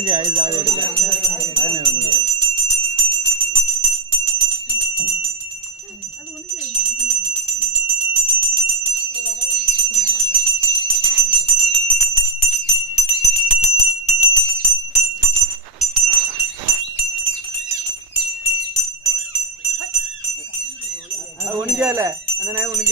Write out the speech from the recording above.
முடிஞ்சு அது அது அந்த நேரம் ஒன்றும்